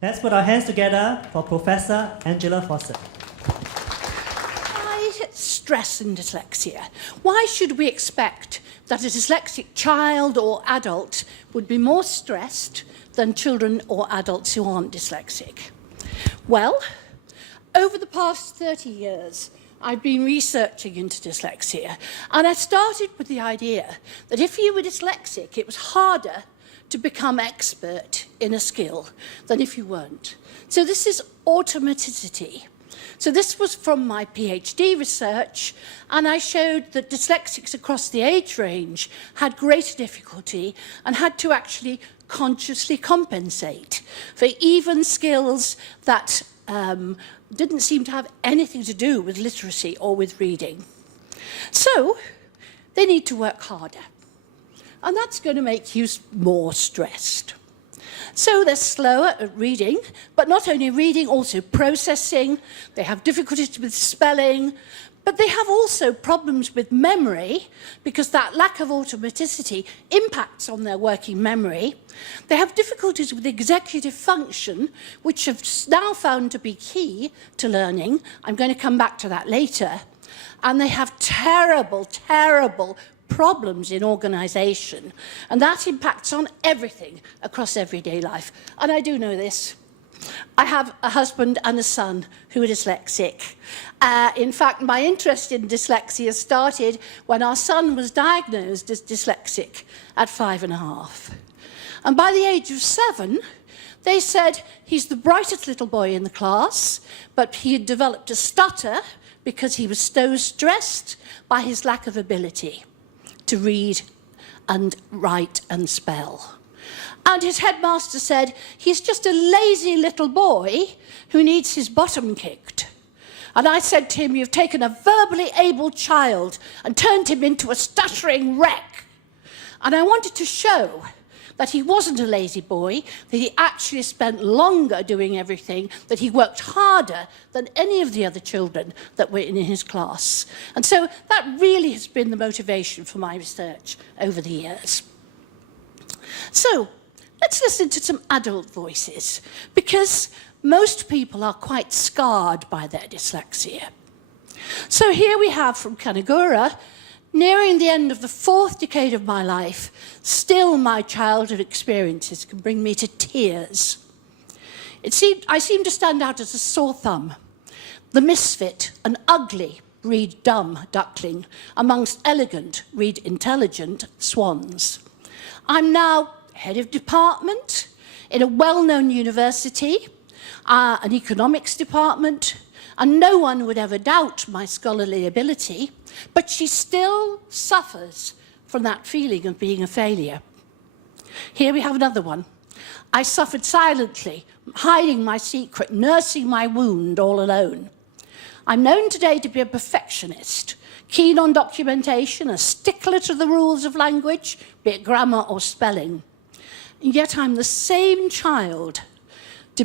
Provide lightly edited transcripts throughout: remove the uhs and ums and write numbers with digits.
Let's put our hands together for Professor Angela Fawcett. Why stress in dyslexia? Why should we expect that a dyslexic child or adult would be more stressed than children or adults who aren't dyslexic? Well, over the past 30 years, I've been researching into dyslexia, and I started with the idea that if you were dyslexic, it was harder to become expert in a skill than if you weren't. So this is automaticity. So this was from my PhD research, and I showed that dyslexics across the age range had greater difficulty and had to actually consciously compensate for even skills that didn't seem to have anything to do with literacy or with reading. So they need to work harder. And that's going to make you more stressed. So they're slower at reading, but not only reading, also processing. They have difficulties with spelling, but they have also problems with memory because that lack of automaticity impacts on their working memory. They have difficulties with executive function, which have now found to be key to learning. I'm going to come back to that later. And they have terrible, terrible problems in organisation, and that impacts on everything across everyday life. And I do know this. I have a husband and a son who are dyslexic. In fact, my interest in dyslexia started when our son was diagnosed as dyslexic at 5½. And by the age of 7, they said he's the brightest little boy in the class, but he had developed a stutter because he was so stressed by his lack of ability to read and write and spell. And his headmaster said, he's just a lazy little boy who needs his bottom kicked. And I said to him, you've taken a verbally able child and turned him into a stuttering wreck. And I wanted to show that he wasn't a lazy boy, that he actually spent longer doing everything, that he worked harder than any of the other children that were in his class. And so that really has been the motivation for my research over the years. So let's listen to some adult voices, because most people are quite scarred by their dyslexia. So here we have Frumkinagora. Nearing the end of the 4th decade of my life, still my childhood experiences can bring me to tears. I seem to stand out as a sore thumb, the misfit, an ugly, read dumb duckling, amongst elegant, read intelligent swans. I'm now head of department in a well-known university, an economics department, and no one would ever doubt my scholarly ability, but she still suffers from that feeling of being a failure. Here we have another one. I suffered silently, hiding my secret, nursing my wound all alone. I'm known today to be a perfectionist, keen on documentation, a stickler to the rules of language, be it grammar or spelling. And yet I'm the same child,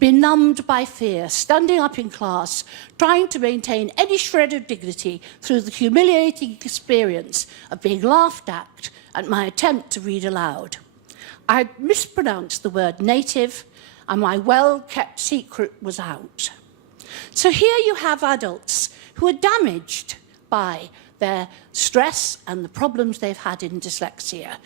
benumbed by fear, standing up in class, trying to maintain any shred of dignity through the humiliating experience of being laughed at my attempt to read aloud. I had mispronounced the word native, and my well-kept secret was out. So here you have adults who are damaged by their stress and the problems they've had in dyslexia.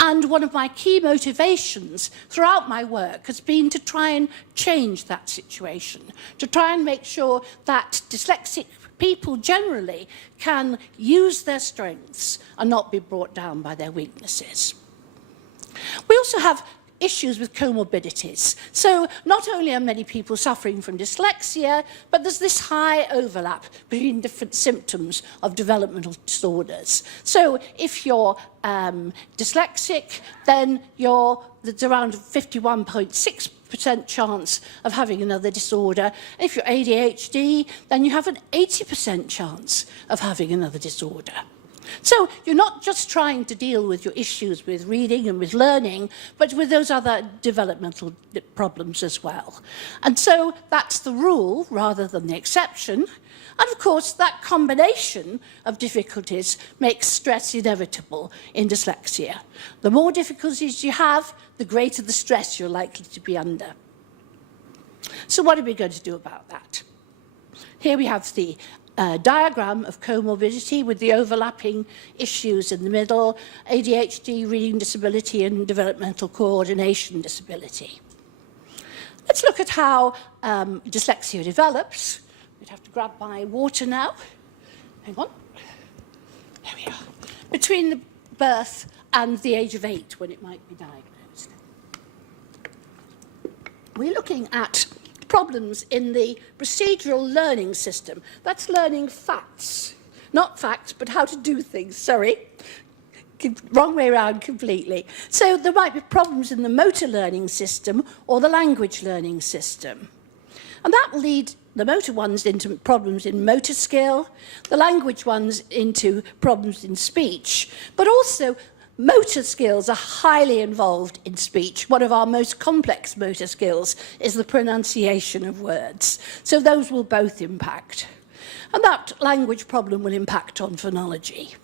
And one of my key motivations throughout my work has been to try and change that situation, to try and make sure that dyslexic people generally can use their strengths and not be brought down by their weaknesses. We also have issues with comorbidities. So not only are many people suffering from dyslexia, but there's this high overlap between different symptoms of developmental disorders. So if you're dyslexic, then there's around 51.6% chance of having another disorder. If you're ADHD, then you have an 80% chance of having another disorder. So you're not just trying to deal with your issues with reading and with learning, but with those other developmental problems as well. And so that's the rule rather than the exception. And of course, that combination of difficulties makes stress inevitable in dyslexia. The more difficulties you have, the greater the stress you're likely to be under. So what are we going to do about that? Here we have the diagram of comorbidity with the overlapping issues in the middle, ADHD, reading disability, and developmental coordination disability. Let's look at how dyslexia develops. We'd have to grab my water now. Hang on. There we are. Between the birth and the age of 8, when it might be diagnosed. We're looking at problems in the procedural learning system. That's learning facts. Not facts, but how to do things. Sorry. Wrong way around completely. So there might be problems in the motor learning system or the language learning system. And that will lead the motor ones into problems in motor skill, the language ones into problems in speech, but also motor skills are highly involved in speech. One of our most complex motor skills is the pronunciation of words. So those will both impact. And that language problem will impact on phonology.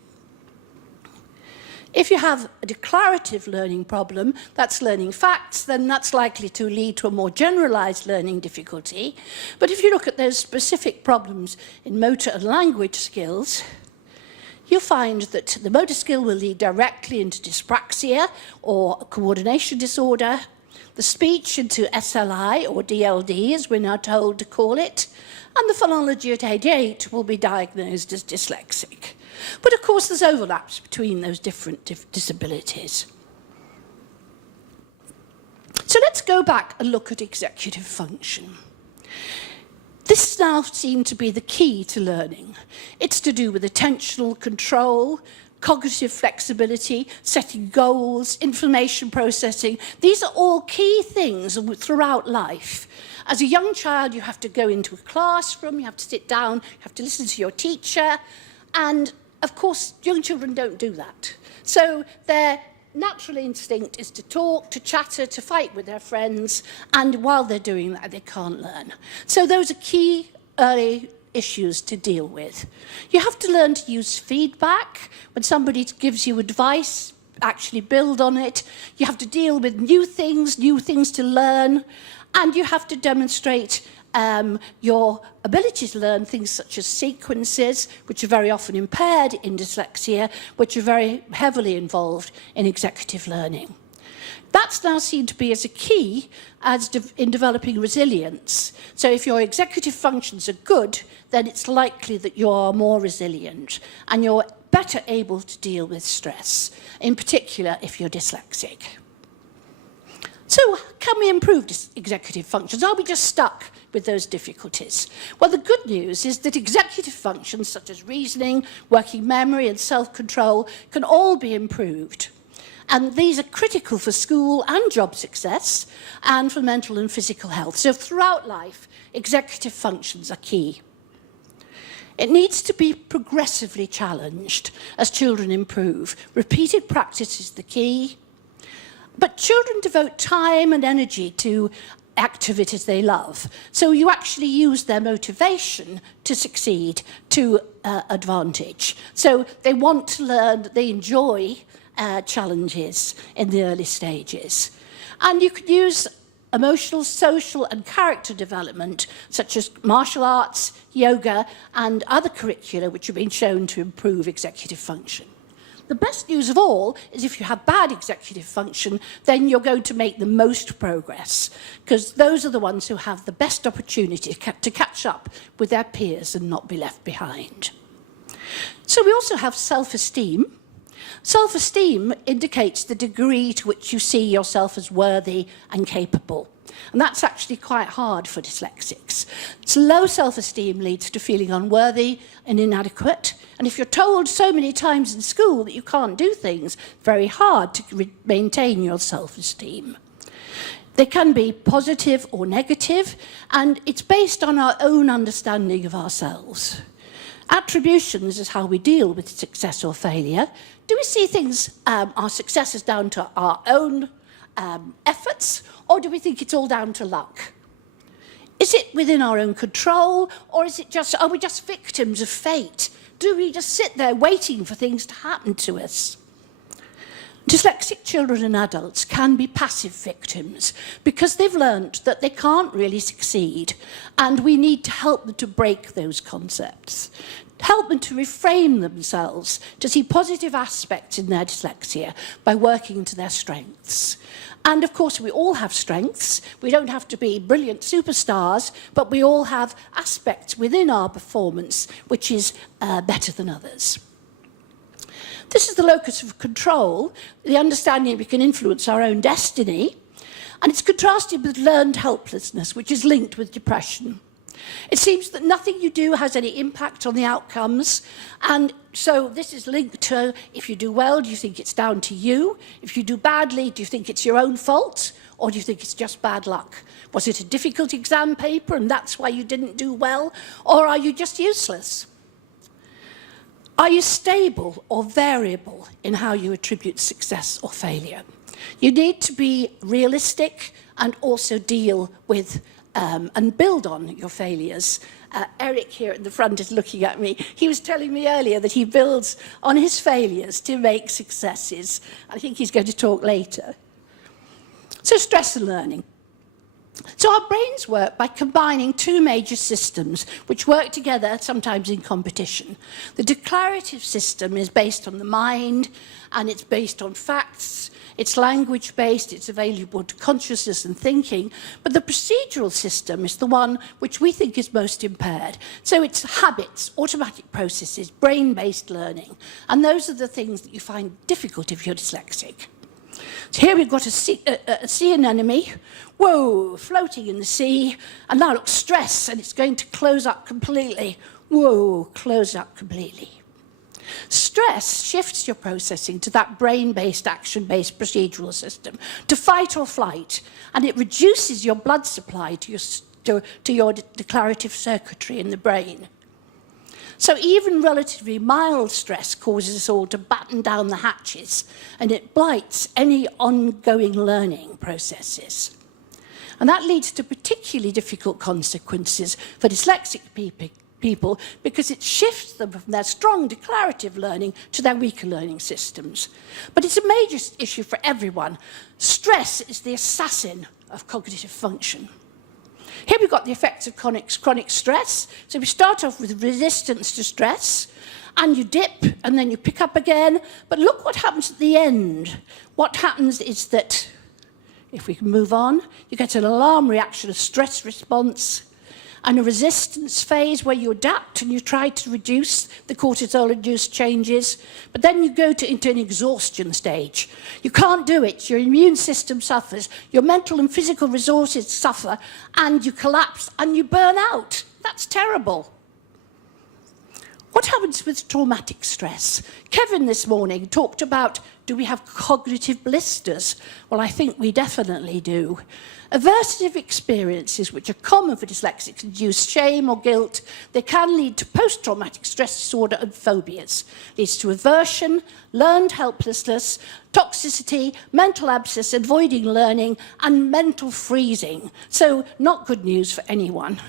If you have a declarative learning problem, that's learning facts, then that's likely to lead to a more generalized learning difficulty. But if you look at those specific problems in motor and language skills, you'll find that the motor skill will lead directly into dyspraxia or coordination disorder, the speech into SLI or DLD, as we're now told to call it, and the phonology at age 8 will be diagnosed as dyslexic. But of course there's overlaps between those different disabilities. So let's go back and look at executive function. This now seems to be the key to learning. It's to do with attentional control, cognitive flexibility, setting goals, information processing. These are all key things throughout life. As a young child, you have to go into a classroom, you have to sit down, you have to listen to your teacher, and of course, young children don't do that. So their natural instinct is to talk, to chatter, to fight with their friends, and while they're doing that, they can't learn. So those are key early issues to deal with. You have to learn to use feedback. When somebody gives you advice, actually build on it. You have to deal with new things to learn, and you have to demonstrate your ability to learn things such as sequences, which are very often impaired in dyslexia, which are very heavily involved in executive learning. That's now seen to be as a key in developing resilience. So if your executive functions are good, then it's likely that you are more resilient and you're better able to deal with stress, in particular if you're dyslexic. So can we improve executive functions? Are we just stuck with those difficulties? Well, the good news is that executive functions such as reasoning, working memory and self-control can all be improved. And these are critical for school and job success and for mental and physical health. So throughout life, executive functions are key. It needs to be progressively challenged as children improve. Repeated practice is the key. But children devote time and energy to activities they love. So you actually use their motivation to succeed to advantage. So they want to learn, they enjoy challenges in the early stages. And you can use emotional, social and character development, such as martial arts, yoga and other curricula which have been shown to improve executive function. The best news of all is if you have bad executive function, then you're going to make the most progress, because those are the ones who have the best opportunity to catch up with their peers and not be left behind. So we also have self-esteem. Self-esteem indicates the degree to which you see yourself as worthy and capable. And that's actually quite hard for dyslexics. So low self-esteem leads to feeling unworthy and inadequate. And if you're told so many times in school that you can't do things, very hard to maintain your self-esteem. They can be positive or negative, and it's based on our own understanding of ourselves. Attributions is how we deal with success or failure. Do we see things, our success is down to our own efforts, or do we think it's all down to luck? Is it within our own control, or is it just, are we just victims of fate? Do we just sit there waiting for things to happen to us? Dyslexic children and adults can be passive victims because they've learnt that they can't really succeed, and we need to help them to break those concepts, help them to reframe themselves, to see positive aspects in their dyslexia by working to their strengths. And of course, we all have strengths. We don't have to be brilliant superstars, but we all have aspects within our performance which is better than others. This is the locus of control, the understanding we can influence our own destiny, and it's contrasted with learned helplessness, which is linked with depression. It seems that nothing you do has any impact on the outcomes, and so this is linked to, if you do well, do you think it's down to you? If you do badly, do you think it's your own fault? Or do you think it's just bad luck? Was it a difficult exam paper and that's why you didn't do well? Or are you just useless? Are you stable or variable in how you attribute success or failure? You need to be realistic and also deal with and build on your failures. Eric here at the front is looking at me. He was telling me earlier that he builds on his failures to make successes. I think he's going to talk later. So stress and learning. So our brains work by combining two major systems which work together, sometimes in competition. The declarative system is based on the mind, and it's based on facts. It's language-based, it's available to consciousness and thinking, but the procedural system is the one which we think is most impaired. So it's habits, automatic processes, brain-based learning, and those are the things that you find difficult if you're dyslexic. So here we've got a sea anemone, whoa, floating in the sea, and now look, stress, and it's going to close up completely. Whoa, close up completely. Stress shifts your processing to that brain-based, action-based procedural system, to fight or flight, and it reduces your blood supply to your declarative circuitry in the brain. So even relatively mild stress causes us all to batten down the hatches, and it blights any ongoing learning processes. And that leads to particularly difficult consequences for dyslexic people because it shifts them from their strong declarative learning to their weaker learning systems. But it's a major issue for everyone. Stress is the assassin of cognitive function. Here we've got the effects of chronic stress. So we start off with resistance to stress, and you dip, and then you pick up again. But look what happens at the end. What happens is that, if we can move on, you get an alarm reaction, a stress response, and a resistance phase where you adapt and you try to reduce the cortisol-induced changes, but then you go into an exhaustion stage. You can't do it, your immune system suffers, your mental and physical resources suffer, and you collapse and you burn out. That's terrible. What happens with traumatic stress? Kevin this morning talked about, do we have cognitive blisters? Well, I think we definitely do. Aversive experiences, which are common for dyslexics, induce shame or guilt. They can lead to post-traumatic stress disorder and phobias. Leads to aversion, learned helplessness, toxicity, mental abscess, avoiding learning, and mental freezing. So not good news for anyone.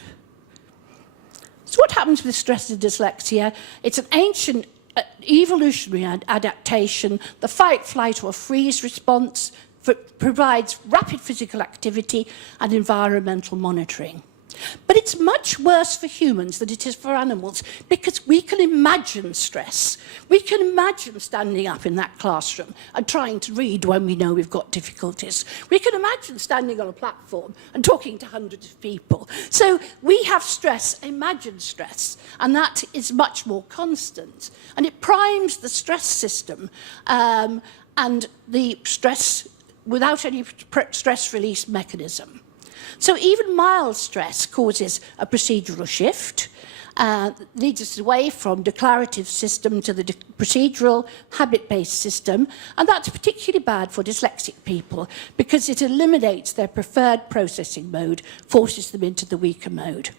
So what happens with stress and dyslexia? It's an ancient evolutionary adaptation. The fight, flight, or freeze response provides rapid physical activity and environmental monitoring. But it's much worse for humans than it is for animals because we can imagine stress. We can imagine standing up in that classroom and trying to read when we know we've got difficulties. We can imagine standing on a platform and talking to hundreds of people. So we have stress, imagined stress, and that is much more constant. And it primes the stress system and the stress without any stress release mechanism. So even mild stress causes a procedural shift, leads us away from declarative system to the procedural habit-based system, and that's particularly bad for dyslexic people because it eliminates their preferred processing mode, forces them into the weaker mode.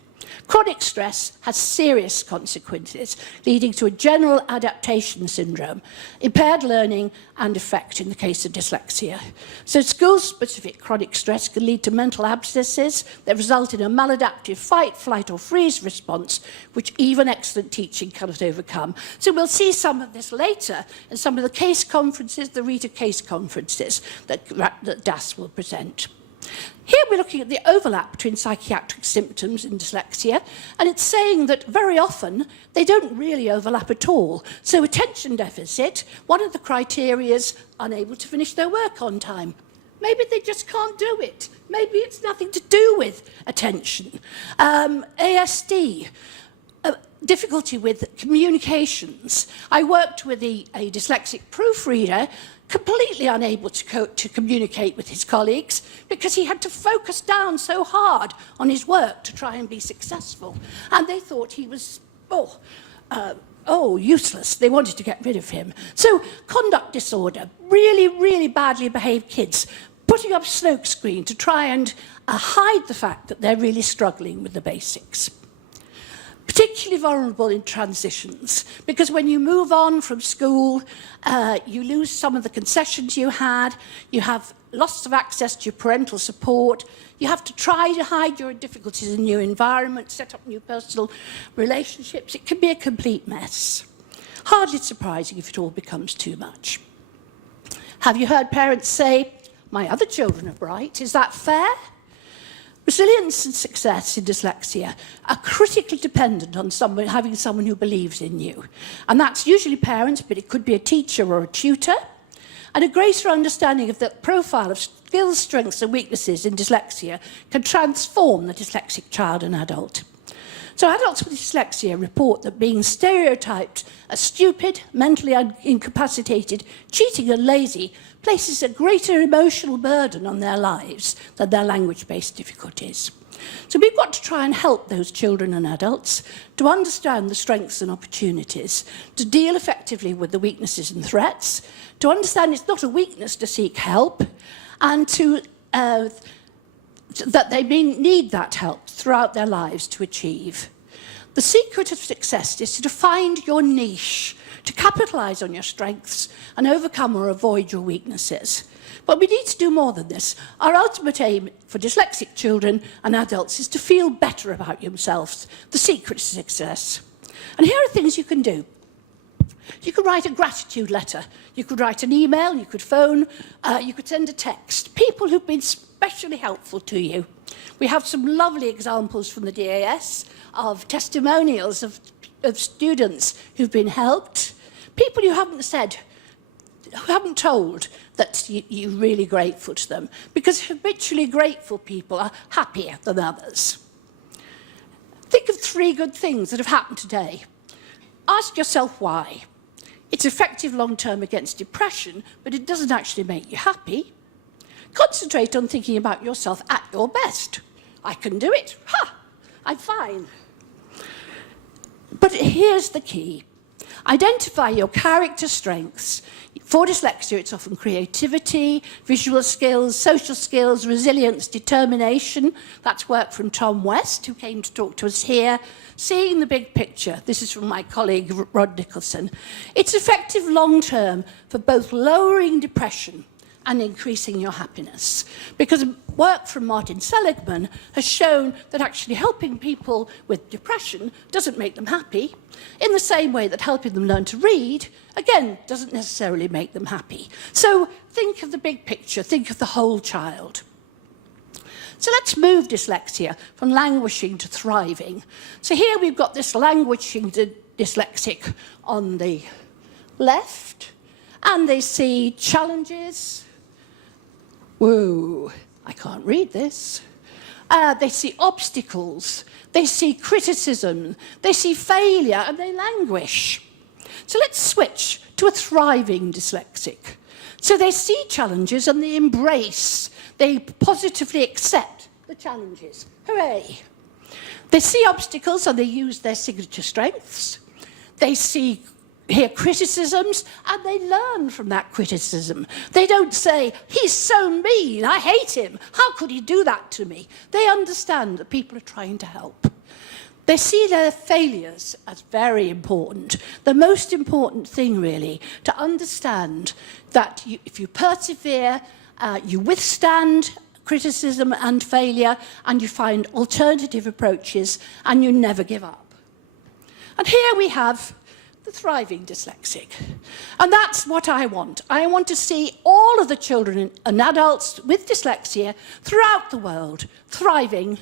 Chronic stress has serious consequences, leading to a general adaptation syndrome, impaired learning and effect in the case of dyslexia. So school-specific chronic stress can lead to mental abscesses that result in a maladaptive fight, flight or freeze response, which even excellent teaching cannot overcome. So we'll see some of this later in some of the case conferences, the reader case conferences that DAS will present. Here we're looking at the overlap between psychiatric symptoms and dyslexia, and it's saying that very often they don't really overlap at all. So attention deficit, one of the criteria is unable to finish their work on time. Maybe they just can't do it. Maybe it's nothing to do with attention. ASD, difficulty with communications. I worked with a dyslexic proofreader completely unable to communicate with his colleagues because he had to focus down so hard on his work to try and be successful. And they thought he was, useless. They wanted to get rid of him. So conduct disorder, really, really badly behaved kids, putting up smoke screen to try and hide the fact that they're really struggling with the basics. Particularly vulnerable in transitions, because when you move on from school, you lose some of the concessions you had, you have loss of access to your parental support, you have to try to hide your difficulties in new environments, set up new personal relationships. It can be a complete mess. Hardly surprising if it all becomes too much. Have you heard parents say, "My other children are bright, is that fair?" Resilience and success in dyslexia are critically dependent on having someone who believes in you. And that's usually parents, but it could be a teacher or a tutor. And a greater understanding of the profile of skills, strengths and weaknesses in dyslexia can transform the dyslexic child and adult. So adults with dyslexia report that being stereotyped as stupid, mentally incapacitated, cheating and lazy places a greater emotional burden on their lives than their language-based difficulties. So we've got to try and help those children and adults to understand the strengths and opportunities, to deal effectively with the weaknesses and threats, to understand it's not a weakness to seek help, and that they need that help throughout their lives to achieve. The secret of success is to find your niche, to capitalise on your strengths and overcome or avoid your weaknesses. But we need to do more than this. Our ultimate aim for dyslexic children and adults is to feel better about themselves, the secret to success. And here are things you can do. You could write a gratitude letter, you could write an email, you could phone, you could send a text. People who've been especially helpful to you. We have some lovely examples from the DAS of testimonials of students who've been helped. People you haven't said, who haven't told that you're really grateful to them, because habitually grateful people are happier than others. Think of 3 good things that have happened today. Ask yourself why. It's effective long-term against depression, but it doesn't actually make you happy. Concentrate on thinking about yourself at your best. I can do it. Ha! I'm fine. But here's the key. Identify your character strengths. For dyslexia, it's often creativity, visual skills, social skills, resilience, determination. That's work from Tom West, who came to talk to us here. Seeing the big picture. This is from my colleague, Rod Nicholson. It's effective long-term for both lowering depression and increasing your happiness. Because work from Martin Seligman has shown that actually helping people with depression doesn't make them happy, in the same way that helping them learn to read, again, doesn't necessarily make them happy. So think of the big picture, think of the whole child. So let's move dyslexia from languishing to thriving. So here we've got this languishing dyslexic on the left, and they see challenges. Whoa, I can't read this. They see obstacles, they see criticism, they see failure, and they languish. So let's switch to a thriving dyslexic. So they see challenges and they embrace, they positively accept the challenges. Hooray! They see obstacles and they use their signature strengths. They hear criticisms and they learn from that criticism. They don't say, "He's so mean, I hate him. How could he do that to me?" They understand that people are trying to help. They see their failures as very important. The most important thing, really, to understand that if you persevere, you withstand criticism and failure, and you find alternative approaches, and you never give up. And here we have the thriving dyslexic. And that's what I want. I want to see all of the children and adults with dyslexia throughout the world thriving,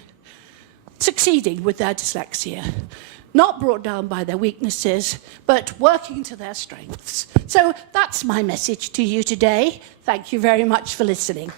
succeeding with their dyslexia, not brought down by their weaknesses, but working to their strengths. So that's my message to you today. Thank you very much for listening.